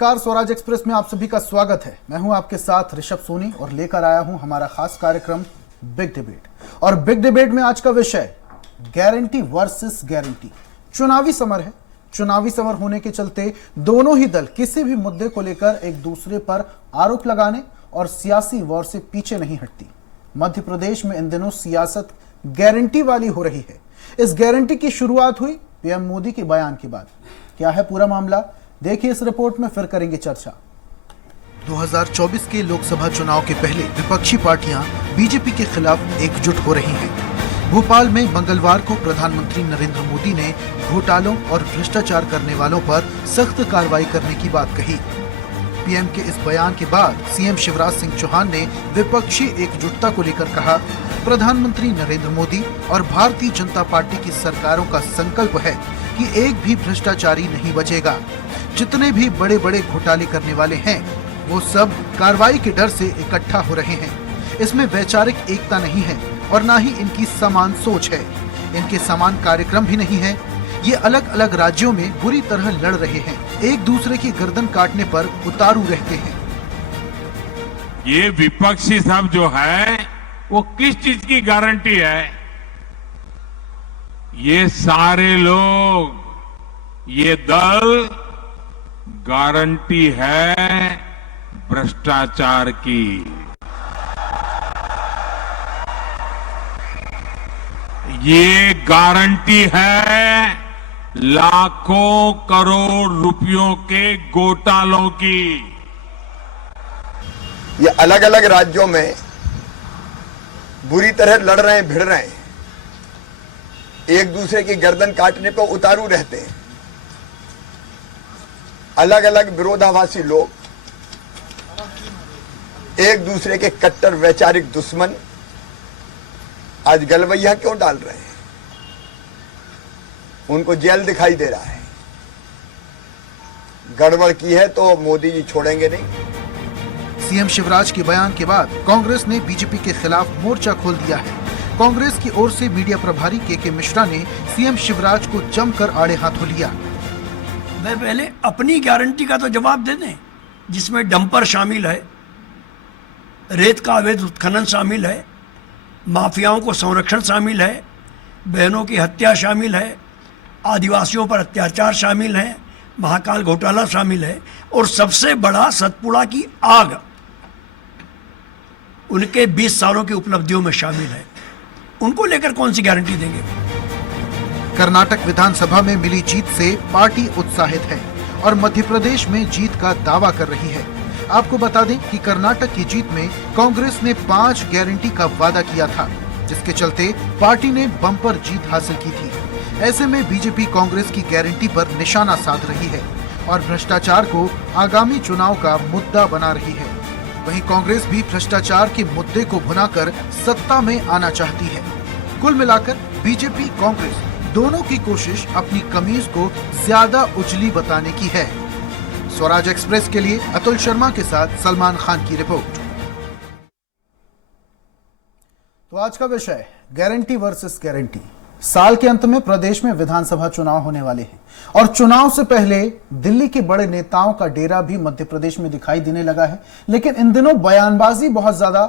नमस्कार, स्वराज एक्सप्रेस में आप सभी का स्वागत है। मैं हूं आपके साथ ऋषभ सोनी और लेकर आया हूं हमारा खास कार्यक्रम बिग डिबेट। और बिग डिबेट में आज का विषय गारंटी वर्सेस गारंटी। चुनावी समर है। चुनावी समर होने के चलते दोनों ही दल किसी भी मुद्दे को लेकर एक दूसरे पर आरोप लगाने और सियासी वॉर से पीछे नहीं हटती। मध्य प्रदेश में इन दिनों सियासत गारंटी वाली हो रही है। इस गारंटी की शुरुआत हुई पीएम मोदी के बयान के बाद। क्या है पूरा मामला, देखिए इस रिपोर्ट में, फिर करेंगे चर्चा। 2024 के लोकसभा चुनाव के पहले विपक्षी पार्टियां बीजेपी के खिलाफ एकजुट हो रही हैं। भोपाल में मंगलवार को प्रधानमंत्री नरेंद्र मोदी ने घोटालों और भ्रष्टाचार करने वालों पर सख्त कार्रवाई करने की बात कही। पीएम के इस बयान के बाद सीएम शिवराज सिंह चौहान ने विपक्षी एकजुटता को लेकर कहा, प्रधानमंत्री नरेंद्र मोदी और भारतीय जनता पार्टी की सरकारों का संकल्प है कि एक भी भ्रष्टाचारी नहीं बचेगा। जितने भी बड़े बड़े घोटाले करने वाले हैं वो सब कार्रवाई के डर से इकट्ठा हो रहे हैं। इसमें वैचारिक एकता नहीं है और ना ही इनकी समान सोच है। इनके समान कार्यक्रम भी नहीं है। ये अलग अलग राज्यों में बुरी तरह लड़ रहे हैं, एक दूसरे की गर्दन काटने पर उतारू रहते हैं। ये विपक्षी सब जो है वो किस चीज की गारंटी है? ये सारे लोग, ये दल गारंटी है भ्रष्टाचार की। ये गारंटी है लाखों करोड़ रुपयों के घोटालों की। ये अलग अलग राज्यों में बुरी तरह लड़ रहे हैं, भिड़ रहे हैं, एक दूसरे की गर्दन काटने पर उतारू रहते हैं। अलग अलग विरोधाभासी लोग, एक दूसरे के कट्टर वैचारिक दुश्मन आज गलवैया क्यों डाल रहे हैं? उनको जेल दिखाई दे रहा है। गड़बड़ की है तो मोदी जी छोड़ेंगे नहीं। सीएम शिवराज के बयान के बाद कांग्रेस ने बीजेपी के खिलाफ मोर्चा खोल दिया है। कांग्रेस की ओर से मीडिया प्रभारी के मिश्रा ने सीएम शिवराज को जमकर आड़े हाथों लिया। वे पहले अपनी गारंटी का तो जवाब दे दें, जिसमें डंपर शामिल है, रेत का अवैध उत्खनन शामिल है, माफियाओं को संरक्षण शामिल है, बहनों की हत्या शामिल है, आदिवासियों पर अत्याचार शामिल है, महाकाल घोटाला शामिल है और सबसे बड़ा सतपुड़ा की आग उनके 20 सालों की उपलब्धियों में शामिल है। उनको लेकर कौन सी गारंटी देंगे? कर्नाटक विधानसभा में मिली जीत से पार्टी उत्साहित है और मध्य प्रदेश में जीत का दावा कर रही है। आपको बता दें कि कर्नाटक की जीत में कांग्रेस ने 5 गारंटी का वादा किया था, जिसके चलते पार्टी ने बम्पर जीत हासिल की थी। ऐसे में बीजेपी कांग्रेस की गारंटी पर निशाना साध रही है और भ्रष्टाचार को आगामी चुनाव का मुद्दा बना रही है। वहीं कांग्रेस भी भ्रष्टाचार के मुद्दे को भुनाकर सत्ता में आना चाहती है। कुल मिलाकर बीजेपी कांग्रेस दोनों की कोशिश अपनी कमीज को ज्यादा उजली बताने की है। स्वराज एक्सप्रेस के लिए अतुल शर्मा के साथ सलमान खान की रिपोर्ट। तो आज का विषय गारंटी वर्सेस गारंटी। साल के अंत में प्रदेश में विधानसभा चुनाव होने वाले हैं और चुनाव से पहले दिल्ली के बड़े नेताओं का डेरा भी मध्य प्रदेश में दिखाई देने लगा है। लेकिन इन दिनों बयानबाजी बहुत ज्यादा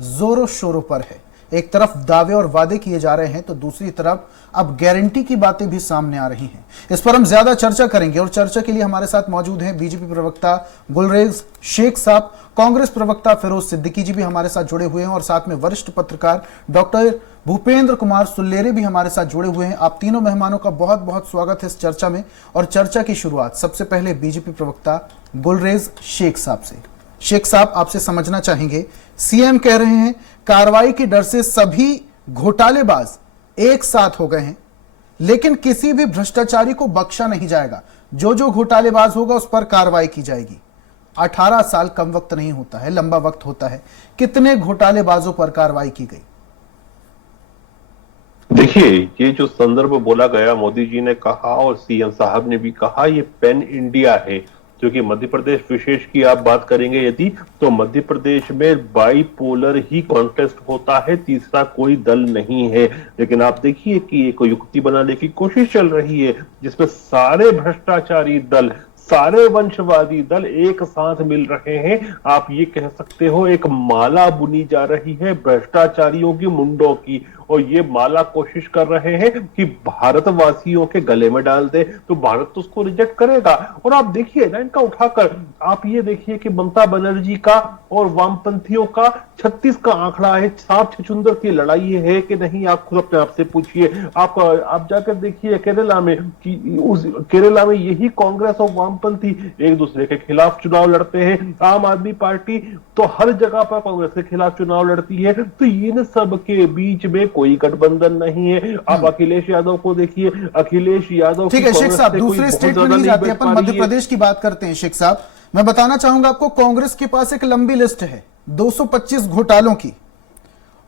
जोरों शोरों पर है। एक तरफ दावे और वादे किए जा रहे हैं तो दूसरी तरफ अब गारंटी की बातें भी सामने आ रही हैं। इस पर हम ज्यादा चर्चा करेंगे और चर्चा के लिए हमारे साथ मौजूद हैं बीजेपी प्रवक्ता गुलरेज शेख साहब, कांग्रेस प्रवक्ता फिरोज सिद्दीकी जी भी हमारे साथ जुड़े हुए हैं और साथ में वरिष्ठ पत्रकार डॉक्टर भूपेंद्र कुमार सुल्लेरे भी हमारे साथ जुड़े हुए हैं। आप तीनों मेहमानों का बहुत बहुत स्वागत है इस चर्चा में। और चर्चा की शुरुआत सबसे पहले बीजेपी प्रवक्ता गुलरेज शेख साहब से। शेख साहब, आपसे समझना चाहेंगे, सीएम कह रहे हैं कार्रवाई के डर से सभी घोटालेबाज एक साथ हो गए हैं, लेकिन किसी भी भ्रष्टाचारी को बख्शा नहीं जाएगा। जो जो घोटालेबाज होगा उस पर कार्रवाई की जाएगी। 18 साल कम वक्त नहीं होता है, लंबा वक्त होता है। कितने घोटालेबाजों पर कार्रवाई की गई? देखिए, ये जो संदर्भ बोला गया, मोदी जी ने कहा और सीएम साहब ने भी कहा, ये पैन इंडिया है। क्योंकि मध्य प्रदेश विशेष की आप बात करेंगे यदि, तो मध्य प्रदेश में बाईपोलर ही कॉन्टेस्ट होता है, तीसरा कोई दल नहीं है। लेकिन आप देखिए कि एक युक्ति बनाने की कोशिश चल रही है जिसमें सारे भ्रष्टाचारी दल, सारे वंशवादी दल एक साथ मिल रहे हैं। आप ये कह सकते हो एक माला बुनी जा रही है भ्रष्टाचारियों की मुंडों की, और ये माला कोशिश कर रहे हैं कि भारतवासियों के गले में डाल दे, तो भारत तो उसको रिजेक्ट करेगा। और आप देखिए ना इनका उठाकर, आप ये देखिए कि ममता बनर्जी का और वामपंथियों का 36 का आंकड़ा है। सांप छछूंदर की लड़ाई है कि नहीं, आप खुद अपने आप से पूछिए। आप जाकर देखिए केरला में कि केरला में यही कांग्रेस और वामपंथी एक दूसरे के खिलाफ चुनाव लड़ते हैं। आम आदमी पार्टी तो हर जगह पर कांग्रेस के खिलाफ चुनाव लड़ती है। तो इन सब के बीच में कोई गठबंधन नहीं है। आप अखिलेश यादव को देखिए, अखिलेश यादव ठीक है शेख साहब, दूसरे स्टेट में नहीं जाते, अपन मध्य प्रदेश की बात करते हैं। शेख साहब, मैं बताना चाहूंगा आपको, कांग्रेस के पास एक लंबी लिस्ट है 225 घोटालों की,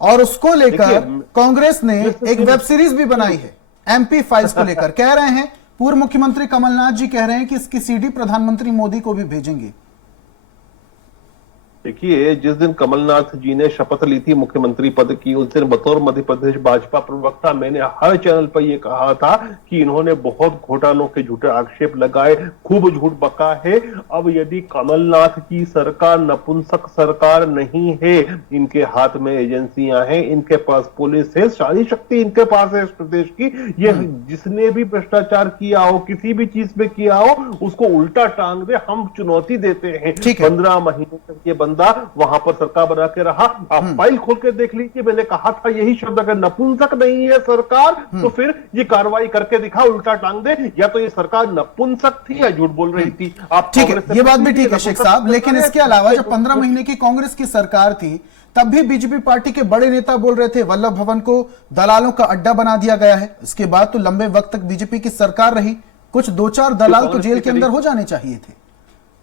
और उसको लेकर कांग्रेस ने एक वेब सीरीज भी बनाई है एमपी फाइल्स को लेकर। कह रहे हैं, पूर्व मुख्यमंत्री कमलनाथ जी कह रहे हैं कि इसकी सीडी प्रधानमंत्री मोदी को भी भेजेंगे। देखिए, जिस दिन कमलनाथ जी ने शपथ ली थी मुख्यमंत्री पद की, उस दिन बतौर मध्य प्रदेश भाजपा प्रवक्ता मैंने हर चैनल पर यह कहा था कि इन्होंने बहुत घोटालों के झूठे आक्षेप लगाए, खूब झूठ बका है। अब यदि कमलनाथ की सरकार नपुंसक सरकार नहीं है, इनके हाथ में एजेंसियां हैं, इनके पास पुलिस है, सारी शक्ति इनके पास है इस प्रदेश की। ये जिसने भी भ्रष्टाचार किया हो, किसी भी चीज में किया हो, उसको उल्टा टांग दे, हम चुनौती देते हैं। 15 महीने तक ये वहां पर सरकार बना के रहा। आप फाइल खोल के देख लीजिए, मैंने कहा था यही शब्द, अगर नपुंसक नहीं है सरकार तो फिर ये कार्रवाई करके दिखा, उल्टा टांग दे। या तो ये सरकार नपुंसक थी या झूठ बोल रही थी। आप ठीक है, ये बात भी ठीक है शेख साहब, लेकिन इसके अलावा जब 15 महीने की कांग्रेस की सरकार थी, तब भी बीजेपी पार्टी के बड़े नेता बोल रहे थे वल्लभ भवन को दलालों का अड्डा बना दिया गया है। इसके बाद तो लंबे वक्त तक बीजेपी की सरकार रही, कुछ 2-4 दलाल तो जेल के अंदर हो जाने चाहिए थे।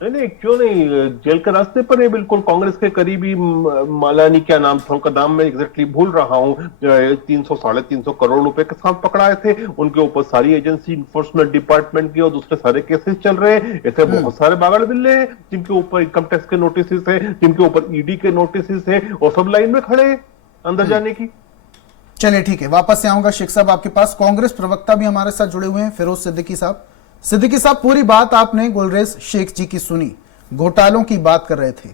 नहीं, क्यों नहीं, जेल के रास्ते पर है बिल्कुल। कांग्रेस के करीबी मालानी, क्या नाम था उनका, नाम मैं एग्जैक्टली भूल रहा हूं, 300-350 करोड़ रुपए के साथ पकड़ाए थे। उनके ऊपर सारी एजेंसी, इन्फोर्समेंट डिपार्टमेंट की और दूसरे सारे केसेस चल रहे हैं। ऐसे बहुत सारे बागड़ बिल्ले हैं जिनके ऊपर इनकम टैक्स के नोटिस है, जिनके ऊपर ईडी के नोटिस है, और सब लाइन में खड़े हैं अंदर जाने की। चलिए ठीक है, वापस से आऊंगा शेख साहब आपके पास। कांग्रेस प्रवक्ता भी हमारे साथ जुड़े हुए हैं, फिरोज सिद्दीकी साहब। सिद्दीकी साहब, पूरी बात आपने गुलरेज शेख जी की सुनी, घोटालों की बात कर रहे थे।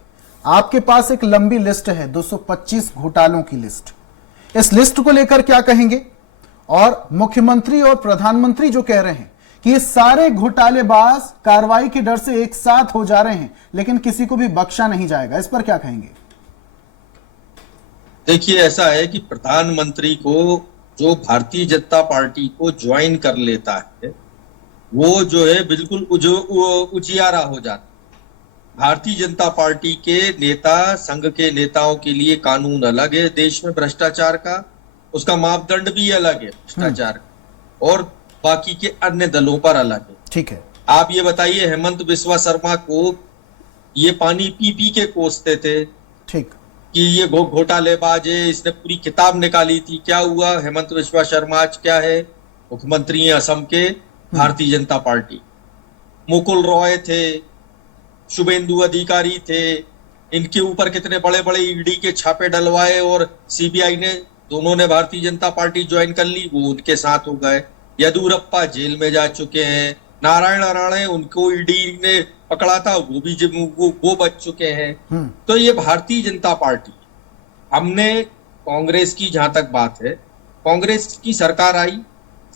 आपके पास एक लंबी लिस्ट है, 225 घोटालों की लिस्ट। इस लिस्ट को लेकर क्या कहेंगे? और मुख्यमंत्री और प्रधानमंत्री जो कह रहे हैं कि ये सारे घोटालेबाज कार्रवाई के डर से एक साथ हो जा रहे हैं, लेकिन किसी को भी बख्शा नहीं जाएगा, इस पर क्या कहेंगे? देखिए, ऐसा है कि प्रधानमंत्री को जो भारतीय जनता पार्टी को ज्वाइन कर लेता है, वो जो है बिल्कुल उजियारा हो जाता है। भारतीय जनता पार्टी के नेता, संघ के नेताओं के लिए कानून अलग है देश में भ्रष्टाचार का, उसका मापदंड भी अलग है भ्रष्टाचार का, और बाकी के अन्य दलों पर अलग है। ठीक है, आप ये बताइए, हेमंत बिस्वा शर्मा को ये पानी पी पी के कोसते थे, ठीक, कि ये घोटालेबाज है, इसने पूरी किताब निकाली थी। क्या हुआ? हेमंत बिस्वा शर्मा आज क्या है? मुख्यमंत्री असम के, भारतीय जनता पार्टी। मुकुल रॉय थे, शुभेंदु अधिकारी थे, इनके ऊपर कितने बड़े बड़े ईडी के छापे डलवाए, और सीबीआई ने, दोनों ने भारतीय जनता पार्टी ज्वाइन कर ली, वो उनके साथ हो गए। येदुरप्पा जेल में जा चुके हैं, नारायण राणे, उनको ईडी ने पकड़ा था, वो भी वो बच चुके हैं। तो ये भारतीय जनता पार्टी, हमने कांग्रेस की, जहां तक बात है, कांग्रेस की सरकार आई,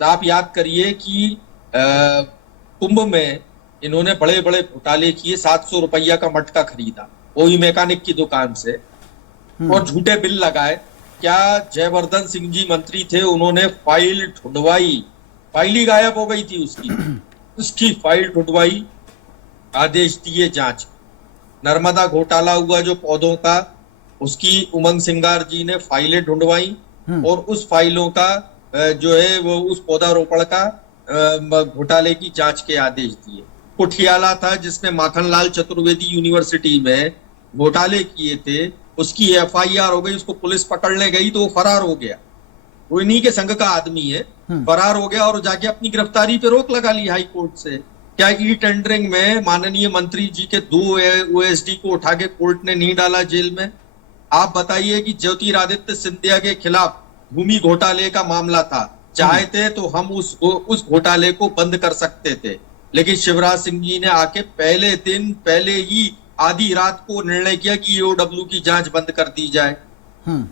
आप याद करिए कि कुंभ में इन्होंने बड़े बड़े घोटाले किए, 700 रुपया का मटका खरीदा वही मैकेनिक की दुकान से, और झूठे बिल लगाए। क्या जयवर्धन सिंह जी मंत्री थे, उन्होंने फाइल ढूंढवाई, फाइल ही गायब हो गई थी उसकी फाइल ढूंढवाई, आदेश दिए जांच। नर्मदा घोटाला हुआ जो पौधों का, उसकी उमंग सिंगार जी ने फाइलें ढूंढवाई, और उस फाइलों का जो है वो उस पौधारोपण का घोटाले की जांच के आदेश दिए। कुठियाला था जिसने माखनलाल चतुर्वेदी यूनिवर्सिटी में घोटाले किए थे, उसकी एफआईआर हो गई, उसको पुलिस पकड़ने गई तो वो फरार हो गया, वो इन्हीं के संघ का आदमी है, फरार हो गया और जाके अपनी गिरफ्तारी पे रोक लगा ली हाई कोर्ट से। क्या ई टेंडरिंग में माननीय मंत्री जी के 2 ओएसडी को उठा के कोर्ट ने नहीं डाला जेल में? आप बताइए कि ज्योतिरादित्य सिंधिया के खिलाफ भूमि घोटाले का मामला था, चाहते तो हम उस घोटाले को बंद कर सकते थे, लेकिन शिवराज सिंह जी ने आके पहले दिन पहले ही आधी रात को निर्णय किया कि ईओडब्ल्यू की जांच बंद कर दी जाए।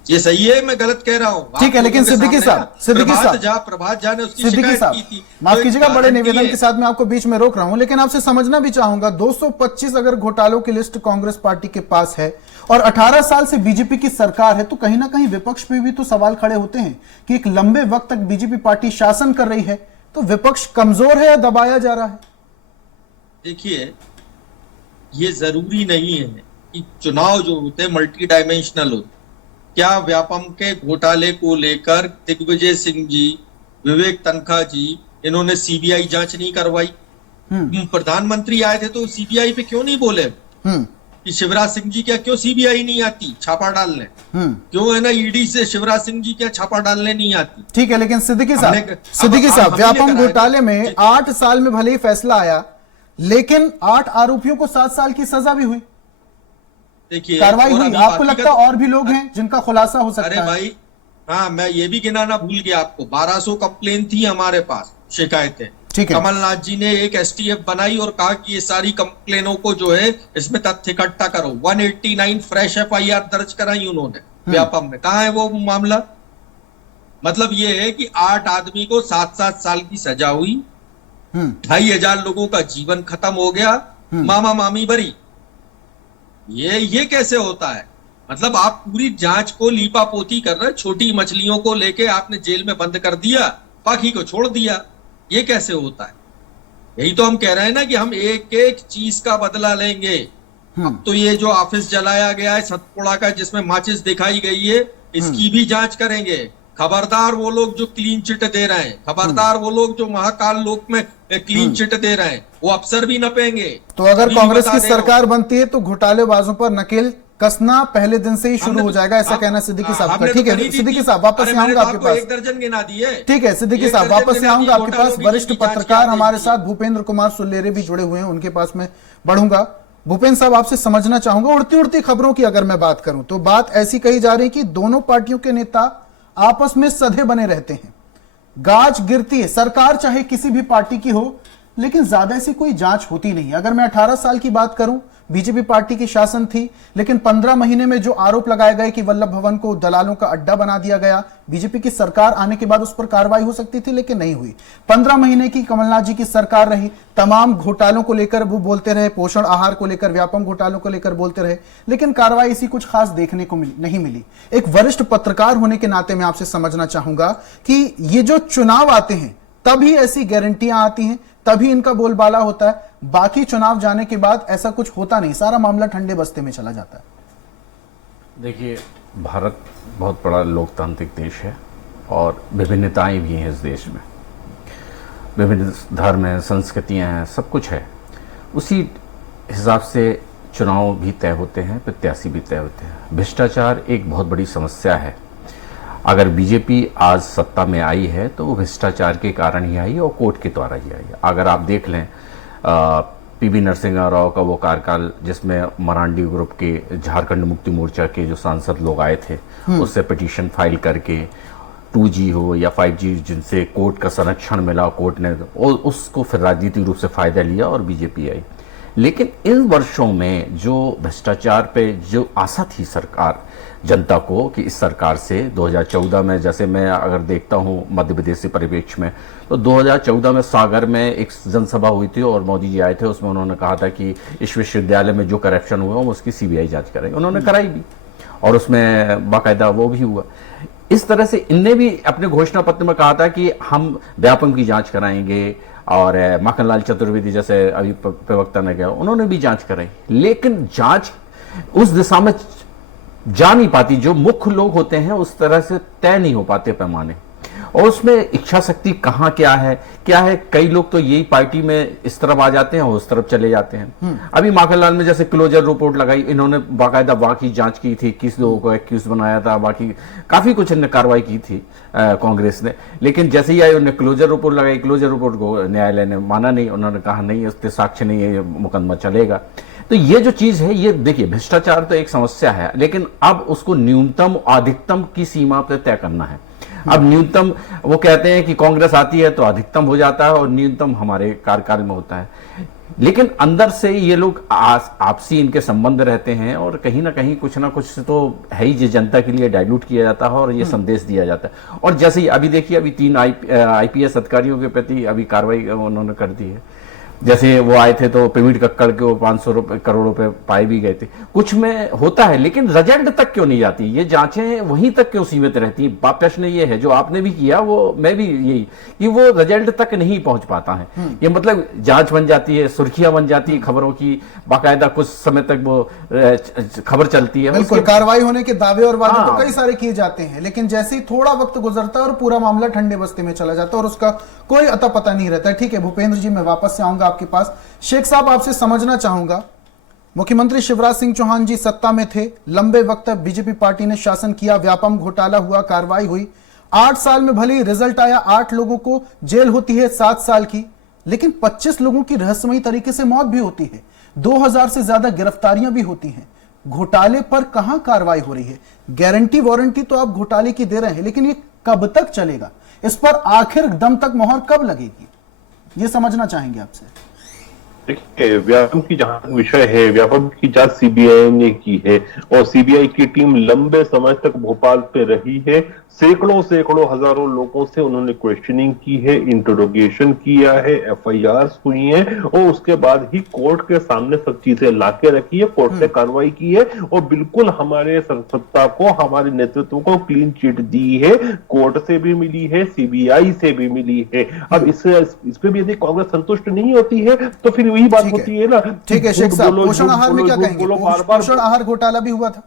ये सही है, मैं गलत कह रहा हूं? ठीक है, लेकिन सिद्दीकी साहब प्रभात झा ने उसकी सिद्दीकी शिकायत साहब की थी। माफ तो कीजिएगा, एक बड़े गारंटी निवेदन है। के साथ मैं आपको बीच में रोक रहा हूं, लेकिन आपसे समझना भी चाहूंगा 225 अगर घोटालों की लिस्ट कांग्रेस पार्टी के पास है और 18 साल से बीजेपी की सरकार है, तो कहीं ना कहीं विपक्ष पे भी तो सवाल खड़े होते हैं कि एक लंबे वक्त तक बीजेपी पार्टी शासन कर रही है, तो विपक्ष कमजोर है या दबाया जा रहा है? देखिए, ये जरूरी नहीं है कि चुनाव जो होते हैं मल्टी डायमेंशनल होते। क्या व्यापम के घोटाले को लेकर दिग्विजय सिंह जी, विवेक तनखा जी, इन्होंने सीबीआई जांच नहीं करवाई? प्रधानमंत्री आए थे तो सीबीआई पे क्यों नहीं बोले कि शिवराज सिंह जी क्या क्यों सीबीआई नहीं आती छापा डालने? क्यों है ना ईडी से शिवराज सिंह जी क्या छापा डालने नहीं आती? ठीक है, लेकिन सिद्दीकी हमने- साहब हमने व्यापम कराया। घोटाले में 8 साल में भले ही फैसला आया, लेकिन 8 आरोपियों को 7 साल की सजा भी हुई, देखिए कार्रवाई और हुई। अभी आपको बाकी लगता का- है और भी लोग हैं जिनका खुलासा हो सकता अरे है? भाई, हाँ, मैं ये भी गिनाना भूल गया आपको। 1200 कंप्लेन थी हमारे पास, शिकायतें। ठीक है। कमलनाथ जी ने एक एसटीएफ बनाई और कहा कि ये सारी कंप्लेनों को जो है इसमें तथ्य इकट्ठा करो। 189 फ्रेश एफआईआर दर्ज कराई उन्होंने व्यापम में। कहाँ है वो मामला? मतलब ये है कि 8 आदमी को 7-7 साल की सजा हुई, 2500 लोगों का जीवन खत्म हो गया, मामा मामी बरी। ये कैसे होता है? मतलब आप पूरी जांच को लीपापोती कर रहे, छोटी मछलियों को लेके आपने जेल में बंद कर दिया, बाकी को छोड़ दिया। ये कैसे होता है? यही तो हम कह रहे हैं ना कि हम एक एक चीज का बदला लेंगे। अब तो ये जो ऑफिस जलाया गया है सतपुड़ा का, जिसमें माचिस दिखाई गई है, इसकी भी जांच करेंगे। खबरदार वो लोग जो क्लीन चिट दे रहे हैं, खबरदार वो लोग जो महाकाल लोक में क्लीन चिट दे रहे हैं, वो अफसर भी नपेंगे। तो अगर अभी भी कांग्रेस बता की दे रहा हूं। सरकार बनती है तो घोटालेबाजों पर नकेल कसना पहले दिन से ही शुरू हो जाएगा, ऐसा कहना सिद्दीकी साहब का। हमने ठीक तो है करी थी। सिद्दीकी साहब, वापस अरे से मैंने आऊंगा तो आपके आपको पास। 1 दर्जन गिना दिए। ठीक है सिद्दीकी 1 साहब, दर्जन वापस से गिना आऊंगा दी, आपके पास। घोटालों की वरिष्ठ जिनकी जांच पत्रकार की हमारे गई साथ भूपेंद्र कुमार सुल्लेरे भी जुड़े हुए हैं, उनके पास में बढ़ूंगा। भूपेंद्र साहब, आपसे समझना चाहूंगा, उड़ती उड़ती खबरों की अगर मैं बात करूं तो बात ऐसी कही जा रही है कि दोनों पार्टियों के नेता आपस में सधे बने रहते हैं, गाज गिरती है। सरकार चाहे किसी भी पार्टी की हो, लेकिन ज्यादा ऐसी कोई जांच होती नहीं। अगर मैं 18 साल की बात करूं, बीजेपी पार्टी की शासन थी, लेकिन 15 महीने में जो आरोप लगाए गए कि वल्लभ भवन को दलालों का अड्डा बना दिया गया, बीजेपी की सरकार आने के बाद उस पर कार्रवाई हो सकती थी, लेकिन नहीं हुई। 15 महीने की कमलनाथ जी की सरकार रही, तमाम घोटालों को लेकर वो बोलते रहे, पोषण आहार को लेकर, व्यापम घोटालों को लेकर बोलते रहे, लेकिन कार्रवाई इसी कुछ खास देखने को नहीं मिली। एक वरिष्ठ पत्रकार होने के नाते मैं आपसे समझना चाहूंगा कि ये जो चुनाव आते हैं तभी ऐसी गारंटियां आती हैं, तभी इनका बोलबाला होता है, बाकी चुनाव जाने के बाद ऐसा कुछ होता नहीं, सारा मामला ठंडे बस्ते में चला जाता है। देखिए, भारत बहुत बड़ा लोकतांत्रिक देश है और विभिन्नताएं भी हैं इस देश में। विभिन्न धर्म हैं, संस्कृतियां हैं, सब कुछ है। उसी हिसाब से चुनाव भी तय होते हैं, प्रत्याशी भी तय होते हैं। भ्रष्टाचार एक बहुत बड़ी समस्या है। अगर बीजेपी आज सत्ता में आई है तो वो भ्रष्टाचार के कारण ही आई और कोर्ट के द्वारा ही आई है। अगर आप देख लें पीवी नरसिंह राव का वो कार्यकाल, जिसमें मरांडी ग्रुप के झारखंड मुक्ति मोर्चा के जो सांसद लोग आए थे, उससे पिटीशन फाइल करके 2G हो या 5G, जिनसे कोर्ट का संरक्षण मिला, कोर्ट ने उसको फिर राजनीतिक रूप से फायदा लिया और बीजेपी आई। लेकिन इन वर्षों में जो भ्रष्टाचार पे जो आशा थी सरकार जनता को कि इस सरकार से 2014 में, जैसे मैं अगर देखता हूं मध्य प्रदेश के परिप्रेक्ष्य में, तो 2014 में सागर में एक जनसभा हुई थी और मोदी जी आए थे। उसमें उन्होंने कहा था कि इस विश्वविद्यालय में जो करप्शन हुआ उसकी सीबीआई जांच करेंगे। उन्होंने कराई भी और उसमें बाकायदा वो भी हुआ। इस तरह से इनने भी अपने घोषणा पत्र में कहा था कि हम व्यापम की जांच कराएंगे, और माखनलाल चतुर्वेदी जैसे अभी प्रवक्ता ने कहा, उन्होंने भी जांच कराई। लेकिन जांच उस दिशा में जा नहीं पाती, जो मुख्य लोग होते हैं उस तरह से तय नहीं हो पाते पैमाने, और उसमें इच्छा शक्ति कहाँ क्या है। कई लोग तो यही पार्टी में इस तरफ आ जाते हैं और उस तरफ चले जाते हैं। अभी माखनलाल में जैसे क्लोजर रिपोर्ट लगाई, इन्होंने बाकायदा वाकई जांच की थी, किस लोगों को एक्यूज बनाया था, बाकी काफी कुछ इन्होंने कार्रवाई की थी कांग्रेस ने। लेकिन जैसे ही आई उन्होंने क्लोजर रिपोर्ट लगाई, क्लोजर रिपोर्ट को न्यायालय ने माना नहीं। उन्होंने कहा नहीं, इसके साक्ष्य नहीं है, ये मुकदमा चलेगा। तो ये जो चीज है, ये देखिए, भ्रष्टाचार तो एक समस्या है, लेकिन अब उसको न्यूनतम अधिकतम की सीमा पर तय करना है। अब न्यूनतम वो कहते हैं कि कांग्रेस आती है तो अधिकतम हो जाता है और न्यूनतम हमारे कार्यकाल में होता है, लेकिन अंदर से ये लोग आपसी इनके संबंध रहते हैं और कहीं ना कुछ तो है ही, जनता के लिए डाइल्यूट किया जाता है और ये संदेश दिया जाता है। और जैसे ही अभी देखिए, अभी 3 IPS अधिकारियों के प्रति अभी कार्रवाई उन्होंने कर दी है। जैसे वो आए थे तो प्रवीण कक्कड़ के 500 करोड़ रुपए पाए भी गए थे। कुछ में होता है, लेकिन रिजल्ट तक क्यों नहीं जाती? ये जांचें वहीं तक क्यों सीमित रहती हैं? प्रश्न ये है जो आपने भी किया, वो मैं भी यही, कि वो रिजल्ट तक नहीं पहुंच पाता है। ये मतलब जांच बन जाती है, सुर्खियां बन जाती है खबरों की, बाकायदा कुछ समय तक वो खबर चलती है। बिल्कुल, कार्रवाई होने के दावे और वादे तो कई सारे किए जाते हैं, लेकिन जैसे ही थोड़ा वक्त गुजरता है और पूरा मामला ठंडे बस्ते में चला जाता है और उसका कोई अता पता नहीं रहता है। ठीक है भूपेंद्र जी, मैं वापस से आऊंगा आपके पास। शेख साहब, आपसे समझना चाहूंगा, मुख्यमंत्री शिवराज सिंह चौहान जी सत्ता में थे, लंबे वक्त तक बीजेपी पार्टी ने शासन किया, व्यापम घोटाला हुआ, कार्रवाई हुई, 8 साल में भले ही रिजल्ट आया, 8 लोगों को जेल होती है 7 साल की, लेकिन 25 लोगों की रहस्यमयी तरीके से मौत भी होती है, 2000 से ज्यादा गिरफ्तारियां भी होती हैं। घोटाले पर कहां कार्रवाई हो रही है? गारंटी वारंटी तो आप घोटाले की दे रहे हैं, लेकिन ये कब तक चलेगा? इस पर आखिर दम तक मोहर कब लगेगी? ये समझना चाहेंगे आपसे। देखिए, व्यापम की जहां विषय है, व्यापम की जांच सीबीआई ने की है और सीबीआई की टीम लंबे समय तक भोपाल पे रही है। सैकड़ों हजारों लोगों से उन्होंने क्वेश्चनिंग की है, इंटरोगेशन किया है, FIRs हुई हैं और उसके बाद ही कोर्ट के सामने सब चीजें लाके रखी है, कोर्ट ने कार्रवाई की है और बिल्कुल हमारे सत्ता को, हमारे नेतृत्व को क्लीन चिट दी है। कोर्ट से भी मिली है, सीबीआई से भी मिली है। अब इस पे भी यदि कांग्रेस संतुष्ट नहीं होती है तो फिर वही बात होती है ना। ठीक है शेख साहब, पोषण आहार में क्या कहेंगे? पोषण आहार घोटाला भी हुआ था।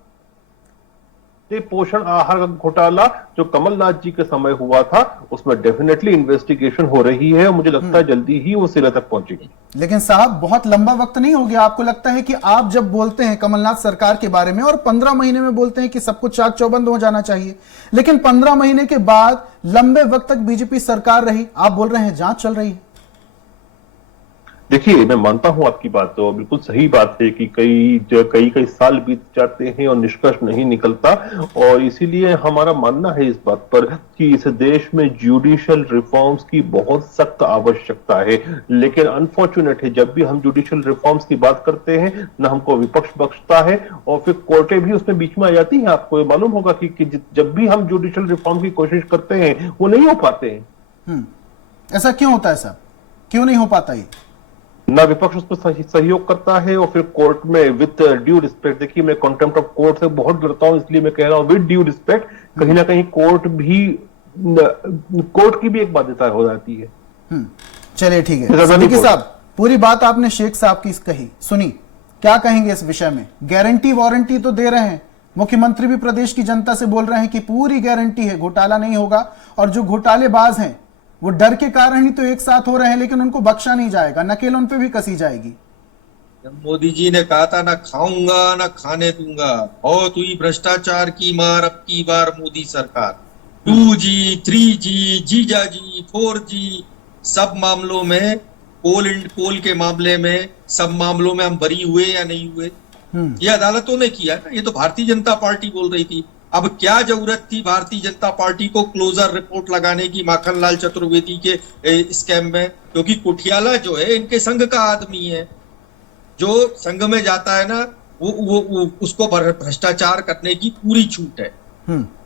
पोषण आहार का घोटाला जो कमलनाथ जी के समय हुआ था, उसमें डेफिनेटली इन्वेस्टिगेशन हो रही है और मुझे लगता है जल्दी ही वो सिरे तक पहुंचेगी। लेकिन साहब, बहुत लंबा वक्त नहीं हो गया? आपको लगता है कि आप जब बोलते हैं कमलनाथ सरकार के बारे में और 15 महीने में बोलते हैं कि सब कुछ चाक चौबंद हो जाना चाहिए, लेकिन 15 महीने के बाद लंबे वक्त तक बीजेपी सरकार रही, आप बोल रहे हैं जांच चल रही है? देखिए, मैं मानता हूं आपकी बात, तो बिल्कुल सही बात है कि कई साल बीत जाते हैं और निष्कर्ष नहीं निकलता और इसीलिए हमारा मानना है इस बात पर कि इस देश में जुडिशियल रिफॉर्म्स की बहुत सख्त आवश्यकता है। लेकिन अनफॉर्चुनेट है, जब भी हम जुडिशियल रिफॉर्म्स की बात करते हैं न हमको विपक्ष बख्शता है और फिर कोर्टें भी उसमें बीच में आ जाती हैं। आपको ये मालूम होगा कि जब भी हम जुडिशियल रिफॉर्म की कोशिश करते हैं वो नहीं हो पाते हैं। ऐसा क्यों होता है साहब? क्यों नहीं हो पाता ये? ना विपक्ष उस पर सहयोग करता है और फिर कोर्ट में विद ड्यू रिस्पेक्ट, देखिए मैं कॉन्टेम्प्ट ऑफ कोर्ट से बहुत डरता हूं, इसलिए मैं कह रहा हूं विद ड्यू रिस्पेक्ट, कहीं ना कहीं कोर्ट की भी एक बाध्यता हो जाती है। चलिए ठीक है सिद्दीकी साहब, पूरी बात आपने शेख साहब की कही, सुनी, क्या कहेंगे इस विषय में? गारंटी वारंटी तो दे रहे हैं, मुख्यमंत्री भी प्रदेश की जनता से बोल रहे हैं कि पूरी गारंटी है, घोटाला नहीं होगा, और जो घोटालेबाज हैं वो डर के कारण ही तो एक साथ हो रहे हैं, लेकिन उनको बख्शा नहीं जाएगा, नकेल उन पे भी कसी जाएगी। मोदी जी ने कहा था ना खाऊंगा ना खाने दूंगा, बहुत हुई भ्रष्टाचार की मार अब की बार मोदी सरकार। 2G 3G जीजाजी 4G सब मामलों में, पोल के मामले में, सब मामलों में हम बरी हुए या नहीं हुए, ये अदालतों ने किया ना। ये तो भारतीय जनता पार्टी बोल रही थी। अब क्या जरूरत थी भारतीय जनता पार्टी को क्लोजर रिपोर्ट लगाने की माखनलाल चतुर्वेदी के स्कैम में? क्योंकि कुठियाला जो है इनके संघ का आदमी है, जो संघ में जाता है ना वो उसको भ्रष्टाचार करने की पूरी छूट है।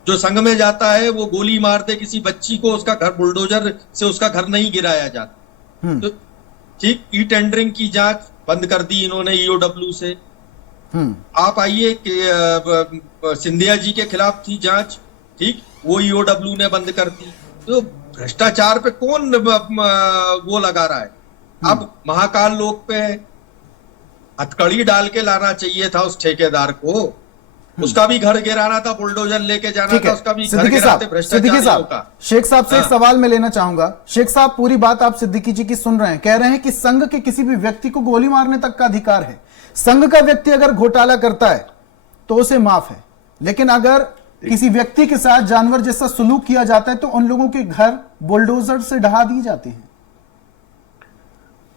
जो संघ में जाता है वो गोली मार दे किसी बच्ची को, उसका घर बुलडोजर से उसका घर नहीं गिराया जाता। तो ठीक, ई टेंडरिंग की जांच बंद कर दी इन्होंने EOW से। आप आइए कि सिंधिया जी के खिलाफ थी जांच, ठीक, वो EOW ने बंद कर दी। तो भ्रष्टाचार पे कौन वो लगा रहा है? अब महाकाल लोक पे हथकड़ी डाल के लाना चाहिए था उस ठेकेदार को, उसका भी घर गिराना था, बुलडोजर लेके जाना था, उसका भी घर गिराते भ्रष्टाचारियों का। शेख साहब से एक सवाल मैं लेना चाहूंगा। शेख साहब, पूरी बात आप सिद्दीकी जी की सुन रहे हैं, कह रहे हैं कि संघ के किसी भी व्यक्ति को गोली मारने तक का अधिकार है। संघ का व्यक्ति अगर घोटाला करता है तो उसे माफ है, लेकिन अगर किसी व्यक्ति के साथ जानवर जैसा सलूक किया जाता है तो उन लोगों के घर बुलडोजर से ढहा दिए जाते हैं।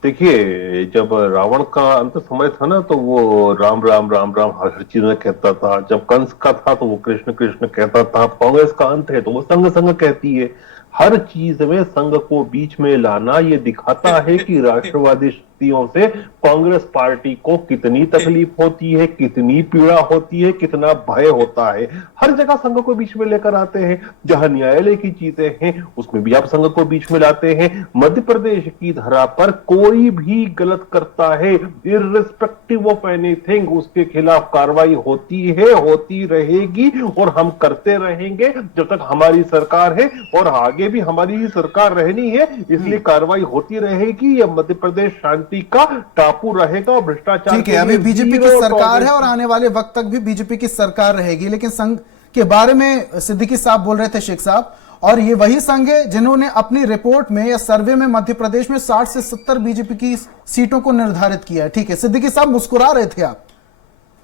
देखिए, जब रावण का अंत समय था ना, तो वो राम राम राम राम हर चीज में कहता था। जब कंस का था तो वो कृष्ण कृष्ण कहता था। कांग्रेस का अंत है तो वो संग संग कहती है। हर चीज में संघ को बीच में लाना ये दिखाता है कि राष्ट्रवादी शक्तियों से कांग्रेस पार्टी को कितनी तकलीफ होती है, कितनी पीड़ा होती है, कितना भय होता है। हर जगह संघ को बीच में लेकर आते हैं। जहां न्यायालय की चीजें हैं उसमें भी आप संघ को बीच में लाते हैं। मध्य प्रदेश की धरा पर कोई भी गलत करता है, इररिस्पेक्टिव ऑफ एनीथिंग, उसके खिलाफ कार्रवाई होती है, होती रहेगी और हम करते रहेंगे जब तक हमारी सरकार है, और आगे भी हमारी ही सरकार रहनी है। इसलिए कार्रवाई होती रहेगी। यह मध्य प्रदेश शांति का टापू रहेगा और भ्रष्टाचार ठीक है, अभी बीजेपी की सरकार है और आने वाले वक्त तक भी बीजेपी की सरकार रहेगी। लेकिन संघ के बारे में सिद्दीकी साहब बोल रहे थे, शेख साहब, और ये वही संघ है जिन्होंने अपनी रिपोर्ट में या सर्वे में मध्य प्रदेश में 60 से 70 बीजेपी की सीटों को निर्धारित किया है। ठीक है, सिद्दीकी साहब मुस्कुरा रहे थे, आप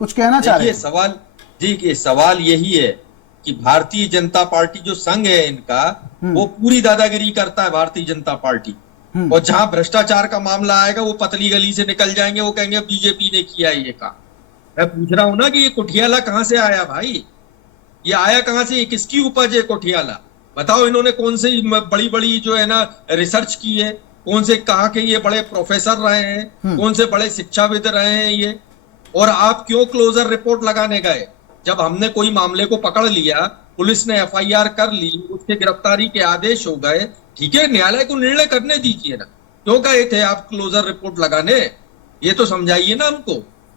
कुछ कहना चाह रहे थे? सवाल यही है कि भारतीय जनता पार्टी जो संघ है इनका, वो पूरी दादागिरी करता है भारतीय जनता पार्टी। और जहां भ्रष्टाचार का मामला आएगा वो पतली गली से निकल जाएंगे, वो कहेंगे बीजेपी ने किया ये काम। मैं पूछ रहा हूं ना कि ये कोठियाला कहां से आया भाई? ये आया कहां से? ये किसकी उपज है कोठियाला? बताओ, इन्होंने कौन सी बड़ी बड़ी जो है ना रिसर्च की है? कौन से कहा के ये बड़े प्रोफेसर रहे हैं? कौन से बड़े शिक्षाविद रहे हैं ये? और आप क्यों क्लोजर रिपोर्ट लगाने गए? जब हमने कोई मामले को पकड़ लिया, पुलिस ने एफआईआर कर ली, उसके गिरफ्तारी के आदेश हो गए, ठीक है, न्यायालय को निर्णय करने दीजिए ना। क्यों गए थे आप क्लोजर रिपोर्ट लगाने? ये तो समझाइए ना हमको।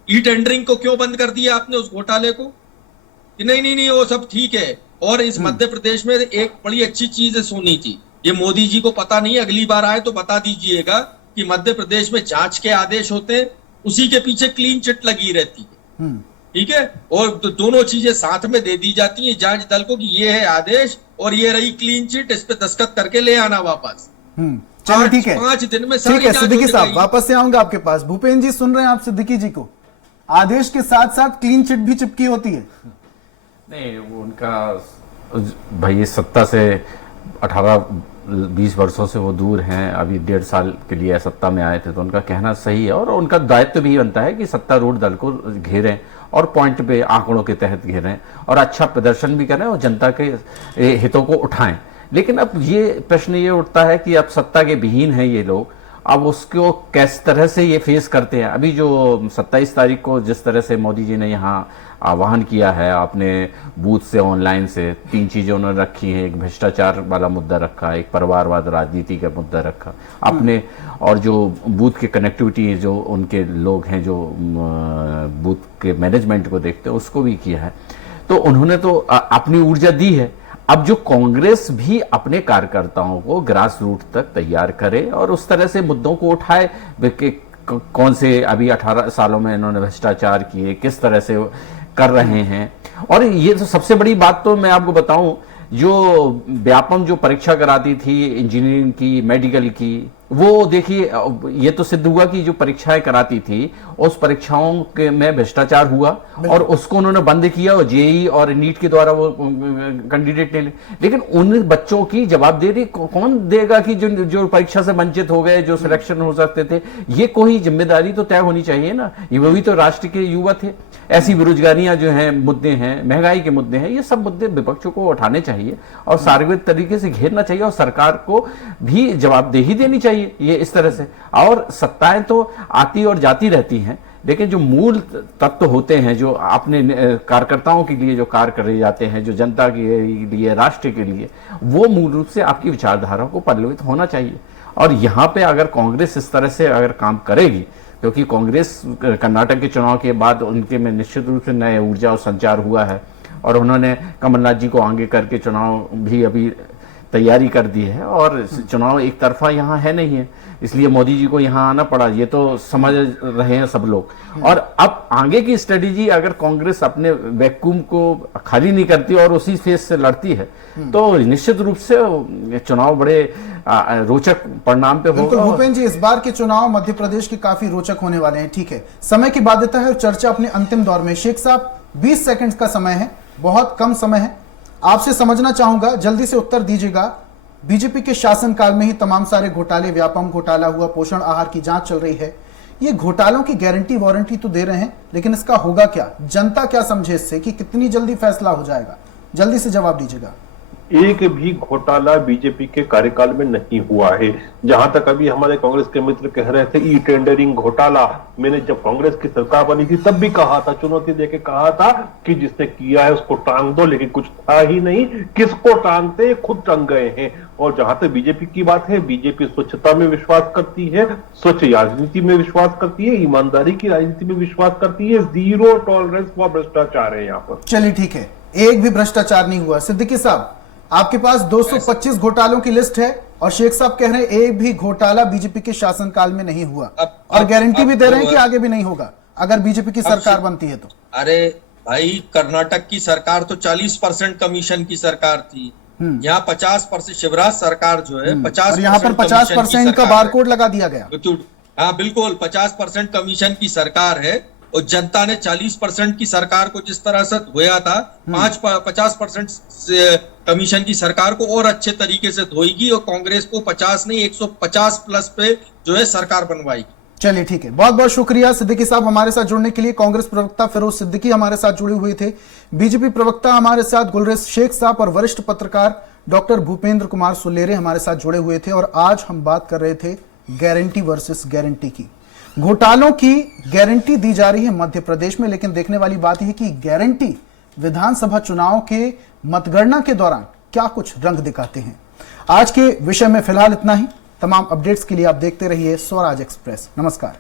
ई टेंडरिंग को क्यों बंद कर दिया आपने, उस घोटाले को? कि नहीं नहीं नहीं वो सब ठीक है। और इस मध्य प्रदेश में एक बड़ी अच्छी चीज है सुनी थी, ये मोदी जी को पता नहीं, अगली बार आए तो बता दीजिएगा कि मध्य प्रदेश में जांच के आदेश होते हैं, उसी के पीछे क्लीन चिट लगी रहती है। ठीक है, और तो दोनों चीजें साथ में दे दी जाती हैं जांच दल को कि ये है आदेश और ये रही क्लीन चिट, इस पे दस्तखत करके ले आना वापस। चलो ठीक है, 5 दिन में ठीक है सिद्दीकी साहब, वापस से आऊंगा आपके पास। भूपेन्द्र जी सुन रहे हैं आप सिद्दीकी जी को? आदेश के साथ साथ क्लीन चिट भी चिपकी होती है? नहीं, वो उनका भाई सत्ता से 18-20 वर्षों से वो दूर हैं, अभी 1.5 साल के लिए सत्ता में आए थे, तो उनका कहना सही है। और उनका दायित्व भी बनता है कि सत्तारूढ़ दल को घेरें और पॉइंट पे आंकड़ों के तहत घेरें और अच्छा प्रदर्शन भी करें और जनता के हितों को उठाएं। लेकिन अब ये प्रश्न ये उठता है कि अब सत्ता के विहीन हैं ये लोग, अब उसको किस तरह से ये फेस करते हैं। अभी जो 27 तारीख को जिस तरह से मोदी जी ने यहाँ आह्वान किया है, आपने बूथ से ऑनलाइन से 3 चीजें उन्होंने रखी हैं, एक भ्रष्टाचार वाला मुद्दा रखा, एक परिवारवाद राजनीति का मुद्दा रखा आपने, और जो बूथ के कनेक्टिविटी जो उनके लोग हैं जो बूथ के मैनेजमेंट को देखते हैं उसको भी किया है। तो उन्होंने तो अपनी ऊर्जा दी है। अब जो कांग्रेस भी अपने कार्यकर्ताओं को ग्रास रूट तक तैयार करे और उस तरह से मुद्दों को उठाए कि कौन से अभी 18 सालों में इन्होंने भ्रष्टाचार किए, किस तरह से कर रहे हैं। और ये तो सबसे बड़ी बात तो मैं आपको बताऊं, जो व्यापम जो परीक्षा कराती थी इंजीनियरिंग की, मेडिकल की, वो देखिए ये तो सिद्ध हुआ कि जो परीक्षाएं कराती थी उस परीक्षाओं के में भ्रष्टाचार हुआ और उसको उन्होंने बंद किया और जेई और नीट के द्वारा वो कैंडिडेट ने। लेकिन उन बच्चों की जवाबदेही कौन देगा कि जो परीक्षा से वंचित हो गए, जो सिलेक्शन हो सकते थे? ये कोई जिम्मेदारी तो तय होनी चाहिए ना। ये वो भी तो राष्ट्र के युवा थे। ऐसी बेरोजगारियां जो हैं, मुद्दे हैं, महंगाई के मुद्दे हैं, ये सब मुद्दे विपक्षों को उठाने चाहिए और सार्वजनिक तरीके से घेरना चाहिए और सरकार को भी जवाबदेही देनी चाहिए ये इस तरह से। और सत्ताएं तो आती और जाती रहती हैं, लेकिन जो मूल तत्व होते हैं, जो अपने कार्यकर्ताओं के लिए जो कार्य करे जाते हैं, जो जनता के लिए, राष्ट्र के लिए, वो मूल रूप से आपकी विचारधारा को पल्लवित होना चाहिए। और यहाँ पे अगर कांग्रेस इस तरह से अगर काम करेगी, क्योंकि कांग्रेस कर्नाटक के चुनाव के बाद उनके में निश्चित रूप से नए ऊर्जा और संचार हुआ है और उन्होंने कमलनाथ जी को आगे करके चुनाव भी अभी तैयारी कर दी है और चुनाव एक तरफा यहाँ है नहीं है, इसलिए मोदी जी को यहाँ आना पड़ा, ये तो समझ रहे हैं सब लोग। और अब आगे की स्ट्रेटेजी अगर कांग्रेस अपने वैक्यूम को खाली नहीं करती और उसी फेस से लड़ती है तो निश्चित रूप से चुनाव बड़े रोचक परिणाम पे होगा। भूपेन्द्र जी, इस बार के चुनाव मध्य प्रदेश के काफी रोचक होने वाले हैं। ठीक है, समय की बाध्यता है और चर्चा अपने अंतिम दौर में। शेख साहब, 20 सेकंड का समय है, बहुत कम समय है, आपसे समझना चाहूंगा, जल्दी से उत्तर दीजिएगा। बीजेपी के शासनकाल में ही तमाम सारे घोटाले, व्यापम घोटाला हुआ, पोषण आहार की जांच चल रही है। ये घोटालों की गारंटी वारंटी तो दे रहे हैं, लेकिन इसका होगा क्या? जनता क्या समझे इससे कि कितनी जल्दी फैसला हो जाएगा? जल्दी से जवाब दीजिएगा। एक भी घोटाला बीजेपी के कार्यकाल में नहीं हुआ है। जहां तक अभी हमारे कांग्रेस के मित्र कह रहे थे ई टेंडरिंग घोटाला, मैंने जब कांग्रेस की सरकार बनी थी तब भी कहा था, चुनौती देके कहा था कि जिसने किया है उसको टांग दो, लेकिन कुछ था ही नहीं। किसको टांगते, खुद टांग गए हैं। और जहां तक बीजेपी की बात है, बीजेपी स्वच्छता में विश्वास करती है, स्वच्छ राजनीति में विश्वास करती है, ईमानदारी की राजनीति में विश्वास करती है। जीरो टॉलरेंस फॉर भ्रष्टाचार है यहाँ पर। चलिए ठीक है, एक भी भ्रष्टाचार नहीं हुआ। सिद्दीकी साहब, आपके पास 225 घोटालों की लिस्ट है और शेख साहब कह रहे हैं एक भी घोटाला बीजेपी के शासनकाल में नहीं हुआ, और गारंटी भी दे रहे हैं कि आगे भी नहीं होगा अगर बीजेपी की सरकार बनती है तो। अरे भाई, कर्नाटक की सरकार तो 40% कमीशन की सरकार थी, यहाँ 50%। शिवराज सरकार जो है 50%, और यहाँ पर 50% का बारकोड लगा दिया गया। हाँ बिल्कुल, 50% कमीशन की सरकार है, और जनता ने 40% की सरकार को जिस तरह से धोया था, 50% कमीशन की सरकार को और अच्छे तरीके से धोएगी, और कांग्रेस को 50 नहीं 150 प्लस पे जो है सरकार बनवाएगी। चलिए ठीक है, बहुत बहुत शुक्रिया सिद्दीकी साहब हमारे साथ जुड़ने के लिए। कांग्रेस प्रवक्ता फिरोज सिद्दीकी हमारे साथ जुड़े हुए थे, बीजेपी प्रवक्ता हमारे साथ गुलरेज शेख साहब और वरिष्ठ पत्रकार डॉक्टर भूपेंद्र कुमार सुलेरे हमारे साथ जुड़े हुए थे। और आज हम बात कर रहे थे गारंटी वर्सेस गारंटी की। घोटालों की गारंटी दी जा रही है मध्य प्रदेश में, लेकिन देखने वाली बात यह कि गारंटी विधानसभा चुनाव के मतगणना के दौरान क्या कुछ रंग दिखाते हैं। आज के विषय में फिलहाल इतना ही। तमाम अपडेट्स के लिए आप देखते रहिए स्वराज एक्सप्रेस। नमस्कार।